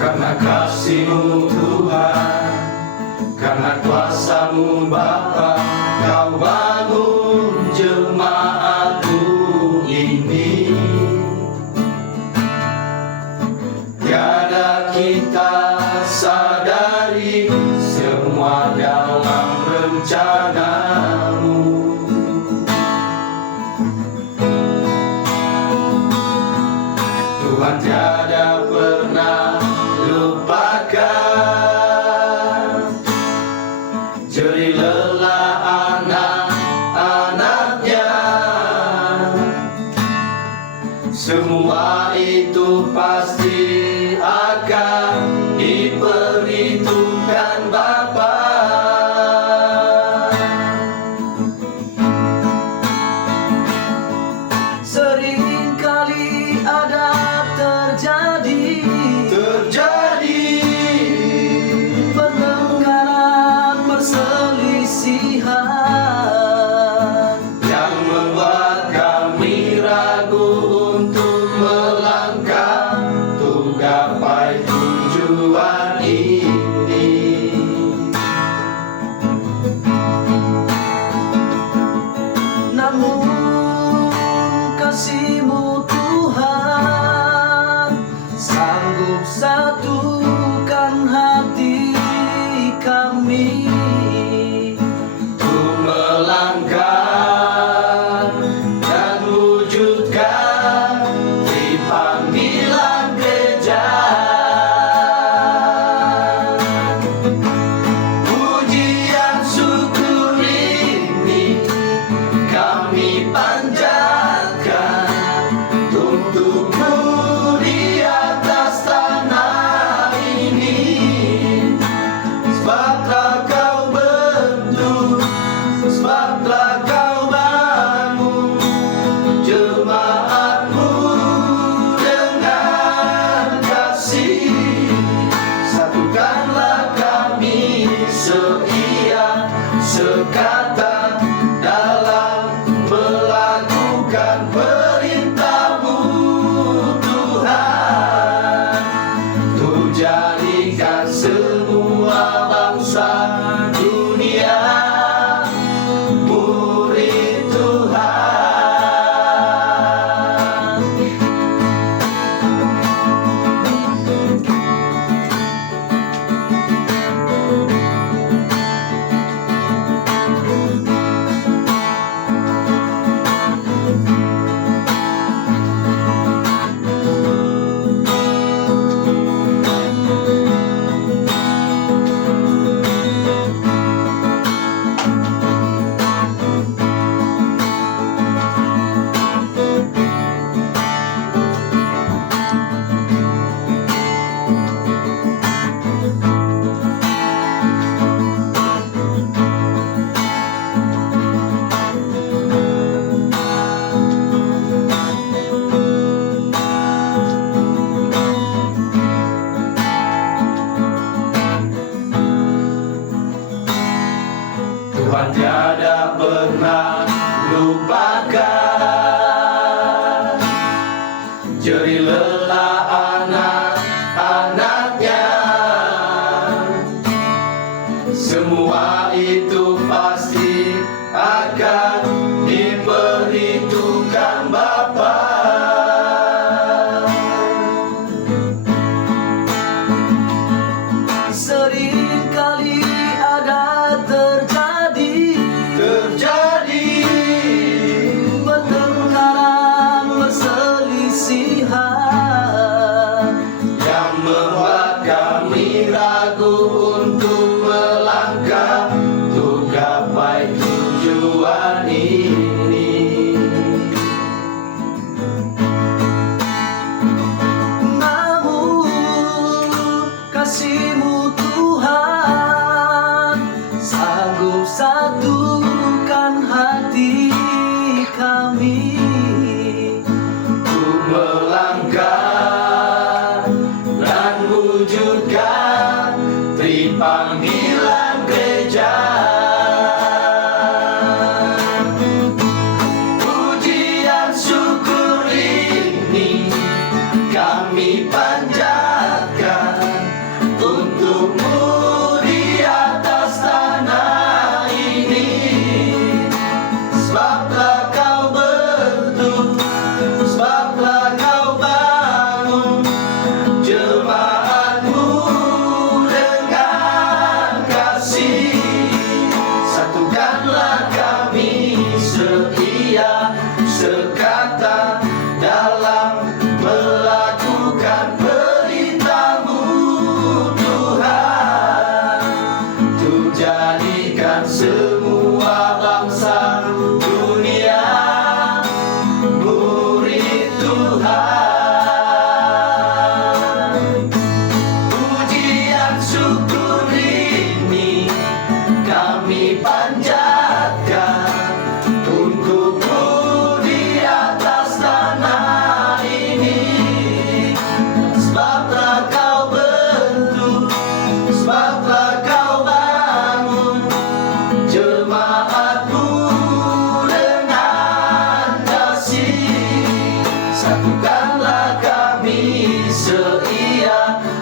Karena kasih-Mu Tuhan, karena kuasa-Mu Bapa, Kau bangun jemaat-Mu ini. Tiada kita sadari semua dalam rencana-Mu. Tuhan tiada pernah lupakan jerih lelah anak-anaknya. Semua itu pasti akan diperhitungkan Bapa. Seringkali ada terjadi pertengkaran, perselisihan yang membuat kami ragu untuk melangkah untuk gapai tujuan ini. Namun kasih-Mu Tuhan sanggup satukan hati kami Untuk melangkah dan wujudkan di panggilan gereja. Pujian syukur ini kami panjatkan untuk-Mu di atas tanah ini. Sebab telah Kau bentuk, sebab telah Kau bangun jemaat-Mu dengan kasih. Satukanlah kami seia sekata dalam melakukan perintah-Mu Tuhan, untuk jadikan semua bangsa dunia murid Tuhan. Tuhan tiada pernah lupakan jerih lelah anak-anaknya. Semua itu pasti akan diperhitungkan Bapa. seringkali ada terjadi pertengkaran, perselisihan yang membuat kami ragu untuk melangkah untuk gapai tujuan ini. Namun kasih-Mu Tuhan sanggup satukan hati kami Untuk melangkah dan wujudkan tri panggilan gereja. Pujian syukur ini kami panjatkan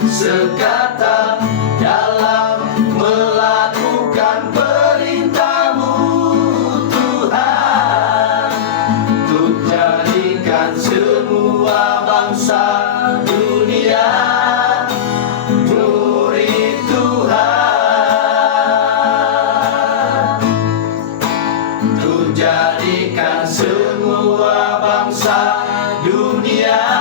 sekata dalam melakukan perintah-Mu Tuhan, untuk jadikan semua bangsa dunia murid Tuhan, untuk jadikan semua bangsa dunia